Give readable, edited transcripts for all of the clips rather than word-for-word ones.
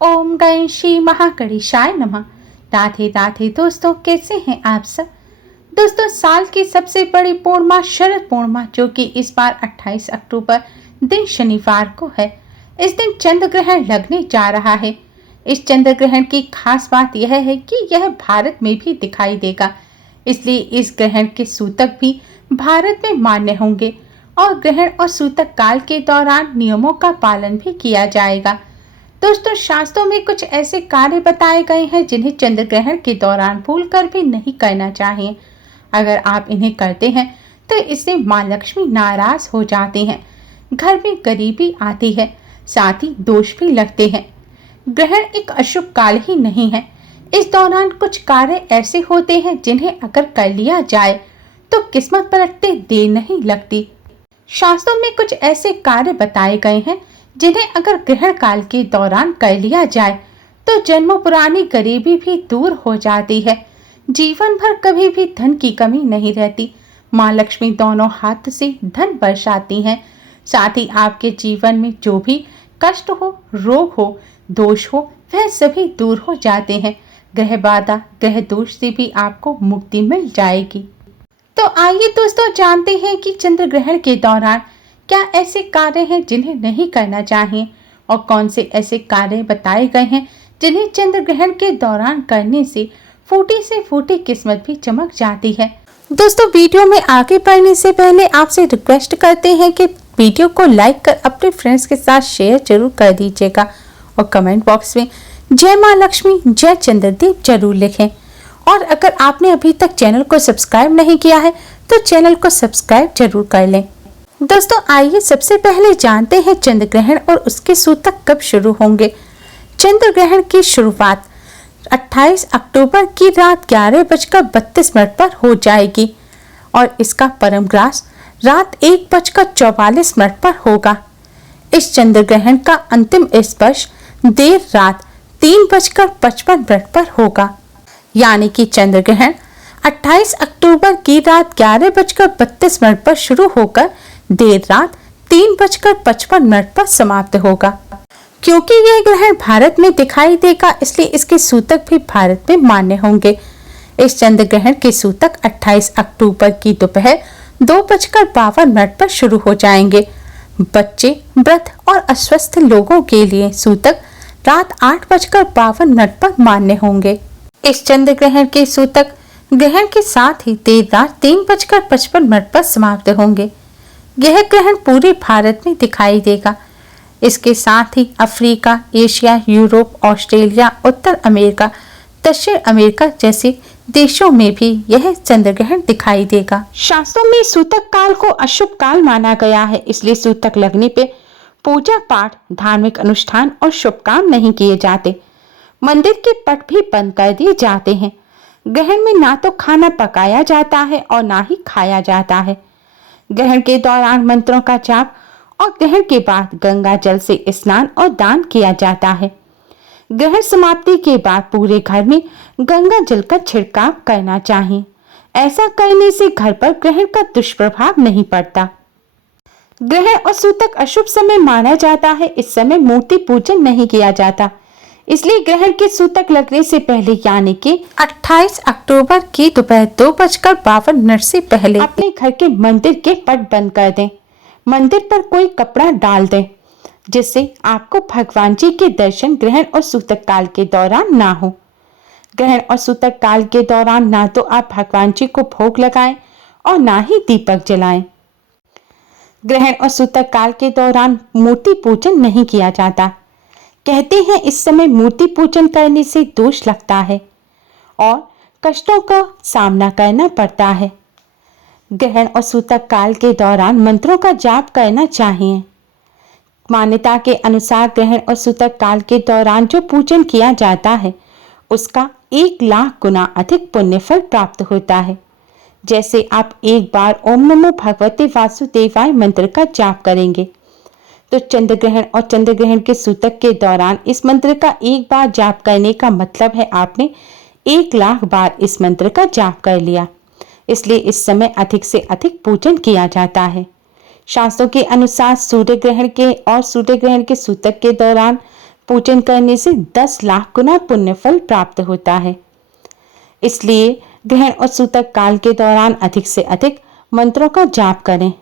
ओम गण श्री महागणेशाय नमः। राधे राधे दोस्तों, कैसे हैं आप सब। दोस्तों, साल की सबसे बड़ी पूर्णिमा शरद पूर्णिमा जो कि इस बार 28 अक्टूबर दिन शनिवार को है, इस दिन चंद्र ग्रहण लगने जा रहा है। इस चंद्र ग्रहण की खास बात यह है कि यह भारत में भी दिखाई देगा, इसलिए इस ग्रहण के सूतक भी भारत में मान्य होंगे और ग्रहण और सूतक काल के दौरान नियमों का पालन भी किया जाएगा। दोस्तों, शास्त्रों में कुछ ऐसे कार्य बताए गए हैं जिन्हें चंद्र ग्रहण के दौरान भूलकर भी नहीं करना चाहिए। अगर आप इन्हें करते हैं तो इससे मां लक्ष्मी नाराज हो जाती हैं, घर में गरीबी आती है, साथ ही दोष भी लगते हैं। ग्रहण एक अशुभ काल ही नहीं है, इस दौरान कुछ कार्य ऐसे होते हैं जिन्हें अगर कर लिया जाए तो किस्मत पलटते देर नहीं लगती। शास्त्रों में कुछ ऐसे कार्य बताए गए हैं जिन्हें अगर ग्रहण काल के दौरान कर लिया जाए तो जन्मों पुरानी गरीबी भी दूर हो जाती है, जीवन भर कभी भी धन की कमी नहीं रहती। माँ लक्ष्मी दोनों हाथ से धन बरसाती हैं, साथ ही आपके जीवन में जो भी कष्ट हो, रोग हो, दोष हो, वह सभी दूर हो जाते हैं। ग्रह बाधा, ग्रह दोष से भी आपको मुक्ति मिल जाएगी। तो आइए दोस्तों, जानते हैं कि चंद्र ग्रहण के दौरान क्या ऐसे कार्य हैं जिन्हें नहीं करना चाहिए और कौन से ऐसे कार्य बताए गए हैं जिन्हें चंद्र ग्रहण के दौरान करने से फूटी किस्मत भी चमक जाती है। दोस्तों, वीडियो में आगे बढ़ने से पहले आपसे रिक्वेस्ट करते हैं कि वीडियो को लाइक कर अपने फ्रेंड्स के साथ शेयर जरूर कर दीजिएगा और कमेंट बॉक्स में जय माँ लक्ष्मी, जय चंद्रदेव जरूर लिखें। और अगर आपने अभी तक चैनल को सब्सक्राइब नहीं किया है तो चैनल को सब्सक्राइब जरूर कर लें। दोस्तों, आइए सबसे पहले जानते हैं चंद्र ग्रहण और उसके सूतक कब शुरू होंगे। चंद्र ग्रहण की शुरुआत 28 अक्टूबर की रात 11:32 पर हो जाएगी और इसका परम ग्रास रात 1:44 पर होगा। इस चंद्र ग्रहण का अंतिम स्पर्श देर रात 3:55 पर होगा, यानी कि चंद्र ग्रहण 28 अक्टूबर की रात 11:32 पर शुरू होकर देर रात 3:55 पर समाप्त होगा। क्योंकि यह ग्रहण भारत में दिखाई देगा, इसलिए इसके सूतक भी भारत में मान्य होंगे। इस चंद्र ग्रहण के सूतक 28 अक्टूबर की दोपहर 2:52 पर शुरू हो जाएंगे। बच्चे, वृद्ध और अस्वस्थ लोगों के लिए सूतक रात 8:52 पर मान्य होंगे। इस चंद्र ग्रहण के सूतक ग्रहण के साथ ही देर रात 3:55 पर समाप्त होंगे। यह ग्रहण पूरे भारत में दिखाई देगा। इसके साथ ही अफ्रीका, एशिया, यूरोप, ऑस्ट्रेलिया, उत्तर अमेरिका, दक्षिण अमेरिका जैसे देशों में भी यह चंद्र ग्रहण दिखाई देगा। शास्त्रों में सूतक काल को अशुभ काल माना गया है, इसलिए सूतक लगने पे पूजा पाठ, धार्मिक अनुष्ठान और शुभ काम नहीं किए जाते। मंदिर के पट भी बंद कर दिए जाते हैं। ग्रहण में ना तो खाना पकाया जाता है और ना ही खाया जाता है। ग्रहण के दौरान मंत्रों का जाप और ग्रहण के बाद गंगा जल से स्नान और दान किया जाता है। ग्रहण समाप्ति के बाद पूरे घर में गंगा जल का छिड़काव करना चाहिए। ऐसा करने से घर पर ग्रहण का दुष्प्रभाव नहीं पड़ता। ग्रहण और सूतक अशुभ समय माना जाता है। इस समय मूर्ति पूजन नहीं किया जाता, इसलिए ग्रहण के सूतक लगने से पहले यानी कि 28 अक्टूबर की दोपहर 2:52 से पहले अपने घर के मंदिर के पट बंद कर दें। मंदिर पर कोई कपड़ा डाल दें, जिससे आपको भगवान जी के दर्शन ग्रहण और सूतक काल के दौरान ना हो। ग्रहण और सूतक काल के दौरान ना तो आप भगवान जी को भोग लगाएं और ना ही दीपक जलाएं। ग्रहण और सूतक काल के दौरान मूर्ति पूजन नहीं किया जाता। कहते हैं इस समय मूर्ति पूजन करने से दोष लगता है और कष्टों का सामना करना पड़ता है। ग्रहण और सूतक काल के दौरान मंत्रों का जाप करना चाहिए। मान्यता के अनुसार ग्रहण और सूतक काल के दौरान जो पूजन किया जाता है उसका 1 लाख गुना अधिक पुण्य फल प्राप्त होता है। जैसे आप एक बार ओम नमो भगवते वासुदेवाय मंत्र का जाप करेंगे तो चंद्र ग्रहण और चंद्र ग्रहण के सूतक के दौरान इस मंत्र का एक बार जाप करने का मतलब है आपने 1 लाख बार इस मंत्र का जाप कर लिया। इसलिए इस समय अधिक से अधिक पूजन किया जाता है। शास्त्रों के अनुसार सूर्य ग्रहण के और सूर्य ग्रहण के सूतक के दौरान पूजन करने से 10 लाख गुना पुण्य फल प्राप्त होता है। इसलिए ग्रहण और सूतक काल के दौरान अधिक से अधिक मंत्रों का जाप करें।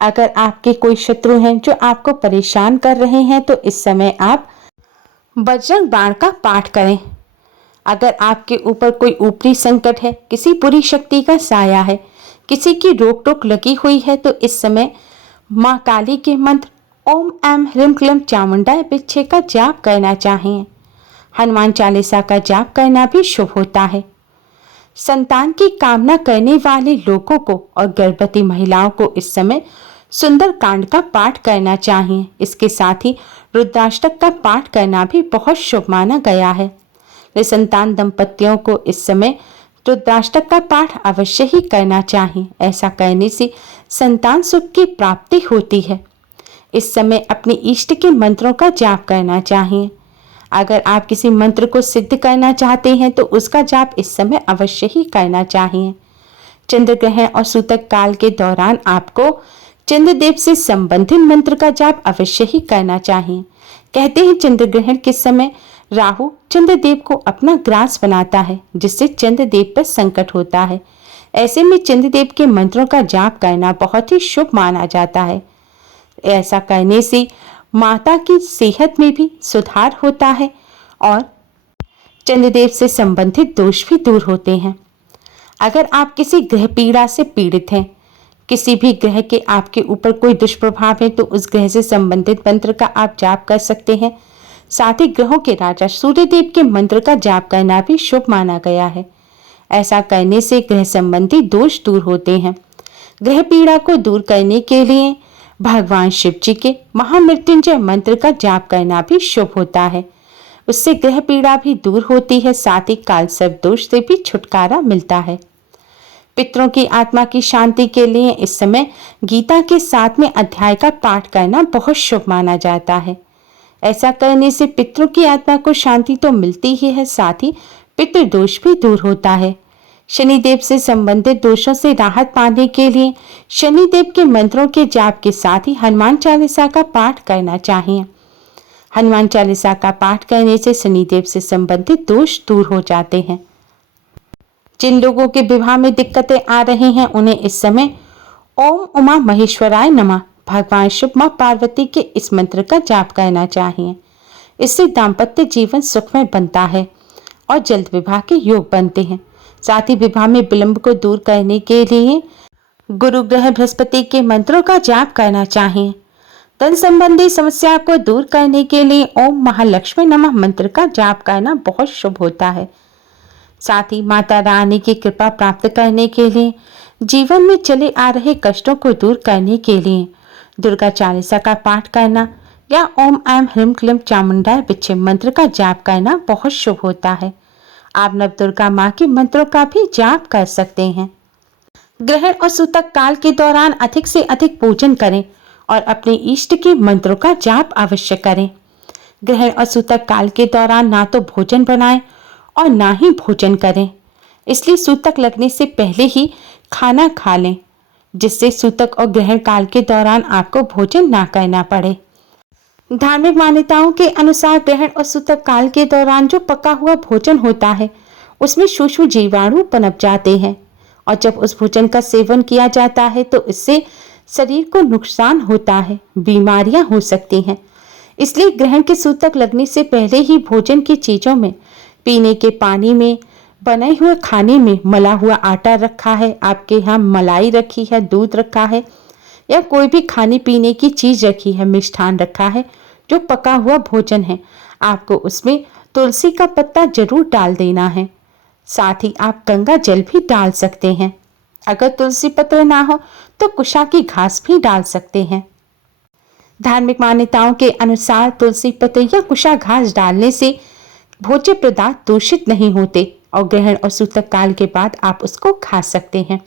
अगर आपके कोई शत्रु हैं जो आपको परेशान कर रहे हैं तो इस समय आप बजरंग बाण का पाठ करें। अगर आपके ऊपर कोई ऊपरी संकट है, किसी बुरी शक्ति का साया है, किसी की रोक टोक लगी हुई है तो इस समय माँ काली के मंत्र ओम ऐं ह्रीं क्लीं चामुंडाय विद्महे का जाप करना चाहिए। हनुमान चालीसा का जाप करना भी शुभ होता है। संतान की कामना करने वाले लोगों को और गर्भवती महिलाओं को इस समय सुंदर कांड का पाठ करना चाहिए। इसके साथ ही रुद्राष्टक का पाठ करना भी बहुत शुभ माना गया है। निसंतान दंपतियों को इस समय रुद्राष्टक का पाठ अवश्य ही करना चाहिए। ऐसा करने से संतान सुख की प्राप्ति होती है। इस समय अपने इष्ट के मंत्रों का जाप करना चाहिए। अगर आप किसी मंत्र को सिद्ध करना चाहते हैं तो उसका जाप इस समय अवश्य ही करना चाहिए। चंद्र ग्रहण और सूतक काल के दौरान आपको चंद्रदेव से संबंधित मंत्र का जाप अवश्य ही करना चाहिए। कहते हैं चंद्र ग्रहण के समय राहु चंद्रदेव को अपना ग्रास बनाता है, जिससे चंद्रदेव पर संकट होता है। ऐसे में चंद्रदेव के मंत्रों का जाप करना बहुत ही शुभ माना जाता है। ऐसा करने से माता की सेहत में भी सुधार होता है और चंद्रदेव से संबंधित दोष भी दूर होते हैं। अगर आप किसी ग्रह पीड़ा से पीड़ित हैं, किसी भी ग्रह के आपके ऊपर कोई दुष्प्रभाव है तो उस ग्रह से संबंधित मंत्र का आप जाप कर सकते हैं। साथ ही ग्रहों के राजा सूर्यदेव के मंत्र का जाप करना भी शुभ माना गया है। ऐसा करने से ग्रह संबंधी दोष दूर होते हैं। ग्रह पीड़ा को दूर करने के लिए भगवान शिव जी के महामृत्युंजय मंत्र का जाप करना भी शुभ होता है। उससे ग्रह पीड़ा भी दूर होती है, साथ ही काल सर्प दोष से भी छुटकारा मिलता है। पितरों की आत्मा की शांति के लिए इस समय गीता के 7वें अध्याय का पाठ करना बहुत शुभ माना जाता है। ऐसा करने से पितरों की आत्मा को शांति तो मिलती ही है, साथ ही पितृदोष भी दूर होता है। शनिदेव से संबंधित दोषों से राहत पाने के लिए शनिदेव के मंत्रों के जाप के साथ ही हनुमान चालीसा का पाठ करना चाहिए। हनुमान चालीसा का पाठ करने से शनिदेव से संबंधित दोष दूर हो जाते हैं। जिन लोगों के विवाह में दिक्कतें आ रही हैं उन्हें इस समय ओम उमा महेश्वराय नमः भगवान शिव मां पार्वती के इस मंत्र का जाप करना चाहिए। इससे दाम्पत्य जीवन सुखमय बनता है और जल्द विवाह के योग बनते हैं। साथ ही विवाह में विलंब को दूर करने के लिए गुरु ग्रह बृहस्पति के मंत्रों का जाप करना चाहिए। धन संबंधी समस्या को दूर करने के लिए ओम महालक्ष्मी नमः मंत्र का जाप करना बहुत शुभ होता है। साथ ही माता रानी की कृपा प्राप्त करने के लिए, जीवन में चले आ रहे कष्टों को दूर करने के लिए दुर्गा चालीसा का पाठ करना या ओम ऐं ह्रीं क्लीं चामुंडाय विद्महे मंत्र का जाप करना बहुत शुभ होता है। आप नवदुर्गा माँ के मंत्रों का भी जाप कर सकते हैं। ग्रहण और सूतक काल के दौरान अधिक से अधिक पूजन करें और अपने इष्ट के मंत्रों का जाप अवश्य करें। ग्रहण और सूतक काल के दौरान ना तो भोजन बनाएं और ना ही भोजन करें, इसलिए सूतक लगने से पहले ही खाना खा लें, जिससे सूतक और ग्रहण काल के दौरान आपको भोजन ना करना पड़े। धार्मिक मान्यताओं के अनुसार ग्रहण और सूतक काल के दौरान जो पका हुआ भोजन होता है उसमें सूक्ष्म जीवाणु पनप जाते हैं और जब उस भोजन का सेवन किया जाता है तो इससे शरीर को नुकसान होता है, बीमारियां हो सकती हैं। इसलिए ग्रहण के सूतक लगने से पहले ही भोजन की चीजों में, पीने के पानी में, बने हुए खाने में मला हुआ आटा रखा है, आपके यहाँ मलाई रखी है, दूध रखा है या कोई भी खाने पीने की चीज रखी है, मिष्ठान रखा है, जो पका हुआ भोजन है, आपको उसमें तुलसी का पत्ता जरूर डाल देना है। साथ ही आप गंगा जल भी डाल सकते हैं। अगर तुलसी पत्र ना हो तो कुशा की घास भी डाल सकते हैं। धार्मिक मान्यताओं के अनुसार तुलसी पत्र या कुशा घास डालने से भोज्य पदार्थ दूषित नहीं होते और ग्रहण और सूतक काल के बाद आप उसको खा सकते हैं।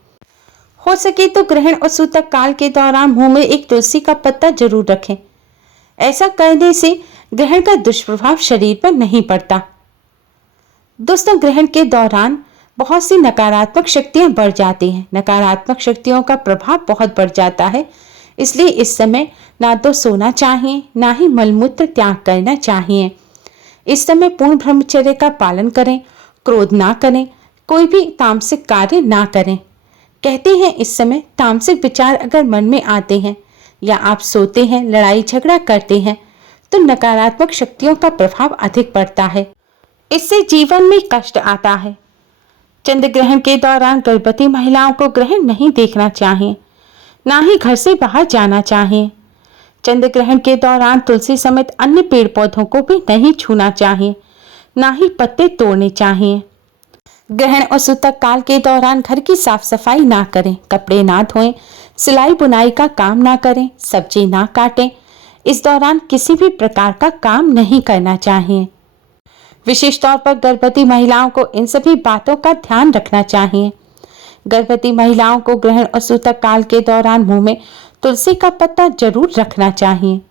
हो सके तो ग्रहण और सूतक काल के दौरान मुंह में एक तुलसी का पत्ता जरूर रखें। ऐसा करने से ग्रहण का दुष्प्रभाव शरीर पर नहीं पड़ता। दोस्तों, ग्रहण के दौरान बहुत सी नकारात्मक शक्तियां बढ़ जाती हैं। नकारात्मक शक्तियों का प्रभाव बहुत बढ़ जाता है। इसलिए इस समय ना तो सोना चाहिए, ना ही मलमूत्र त्याग करना चाहिए। इस समय पूर्ण ब्रह्मचर्य का पालन करें, क्रोध ना करें, कोई भी तामसिक कार्य ना करें। कहते हैं इस समय तामसिक विचार अगर मन में आते हैं या आप सोते हैं, लड़ाई झगड़ा करते हैं, तो नकारात्मक शक्तियों का प्रभाव अधिक पड़ता है। इससे जीवन में कष्ट आता है। चंद्र ग्रहण के दौरान गर्भवती महिलाओं को ग्रहण नहीं देखना चाहिए, ना ही घर से बाहर जाना चाहिए। चंद्र ग्रहण के दौरान तुलसी समेत अन्य पेड़ पौधों को भी नहीं छूना चाहिए, ना ही पत्ते तोड़ने चाहिए। ग्रहण और सूतक काल के दौरान घर की साफ सफाई ना करें, कपड़े ना धोएं, सिलाई बुनाई का काम ना करें, सब्जी ना काटें। इस दौरान किसी भी प्रकार का काम नहीं करना चाहिए। विशेष तौर पर गर्भवती महिलाओं को इन सभी बातों का ध्यान रखना चाहिए। गर्भवती महिलाओं को ग्रहण और सूतक काल के दौरान मुंह में तुलसी का पत्ता जरूर रखना चाहिए।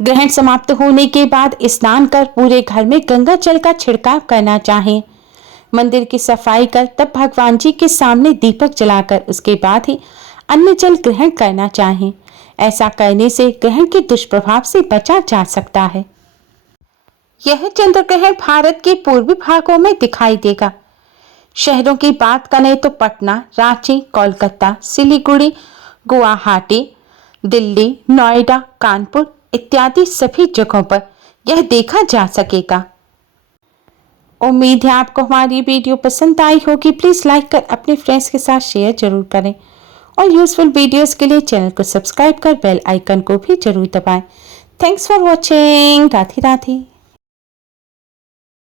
ग्रहण समाप्त होने के बाद स्नान कर पूरे घर में गंगा जल का छिड़काव करना चाहिए। मंदिर की सफाई कर तब भगवान जी के सामने दीपक जलाकर उसके बाद ही अन्न जल ग्रहण करना चाहिए। ऐसा करने से ग्रहण के दुष्प्रभाव से बचा जा सकता है। यह चंद्र ग्रहण भारत के पूर्वी भागों में दिखाई देगा। शहरों की बात करें तो पटना, रांची, कोलकाता, सिलीगुड़ी, गुवाहाटी, दिल्ली, नोएडा, कानपुर इत्यादि सभी जगहों पर यह देखा जा सकेगा। उम्मीद है आपको हमारी वीडियो पसंद आई होगी। प्लीज लाइक कर अपने फ्रेंड्स के साथ शेयर जरूर करें और यूजफुल वीडियोस के लिए चैनल को सब्सक्राइब कर बेल आइकन को भी जरूर दबाएं। Thanks for watching. Radhe Radhe.